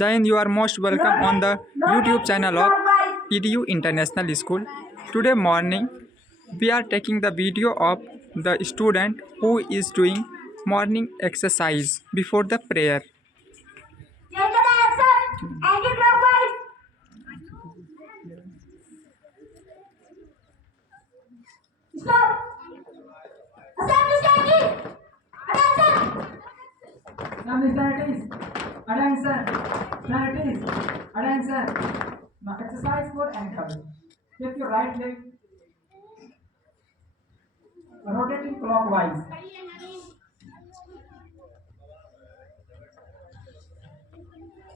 Jain, you are most welcome on the YouTube channel of EDU International School. Today morning, we are taking the video of the student who is doing morning exercise before the prayer. Attention. Now exercise for ankle. Take your right leg, rotating clockwise.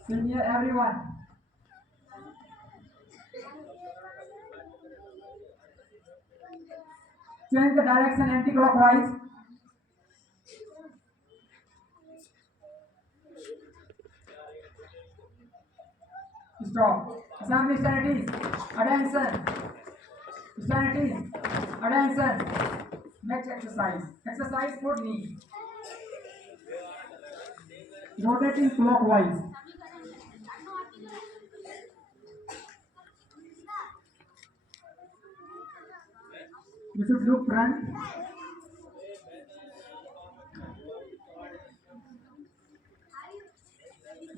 Senior everyone. Change the direction anti-clockwise. Stop. Assembly strategies. Attention. Strategies. Attention. Next exercise. Exercise for knee. Rotating clockwise. You should look front.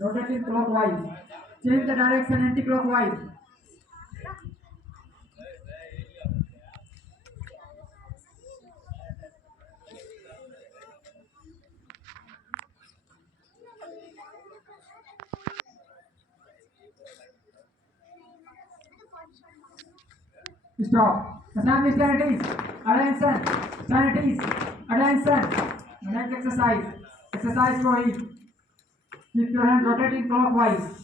Rotating clockwise. Change the direction anti-clockwise. Stop. Assembly strategies. Attention. Strategies. Attention. Next exercise. Exercise for it. Keep your hand rotating clockwise.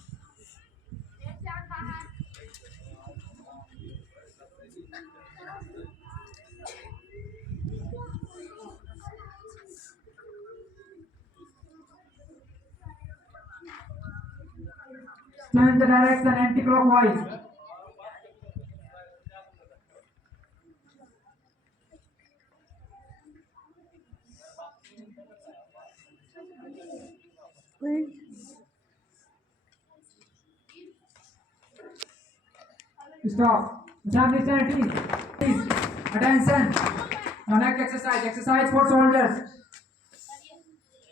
Change the direction anti-clockwise. Stop. Assembly strategies. Please. Attention. Now next exercise. Exercise for shoulders.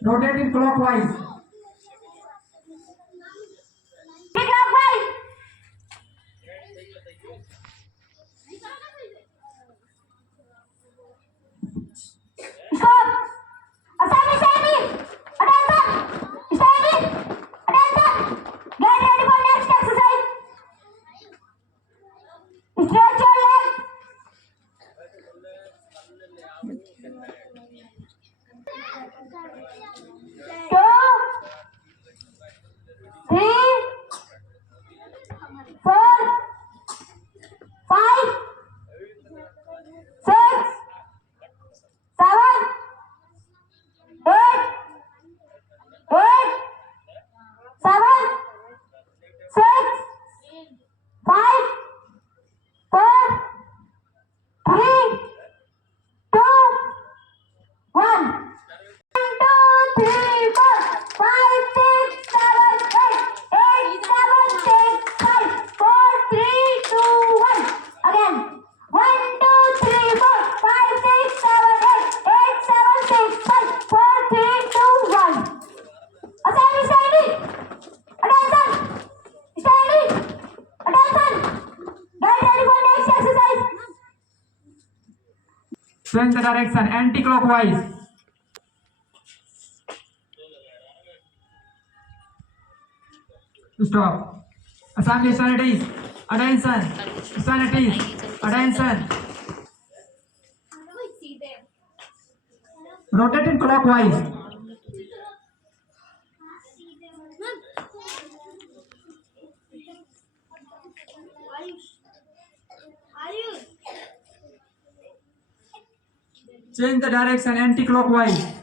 Rotating clockwise. Change the direction anti-clockwise. Stop. Assembly strategies. Attention. Strategies. Attention. Rotating clockwise. Change the direction anti-clockwise.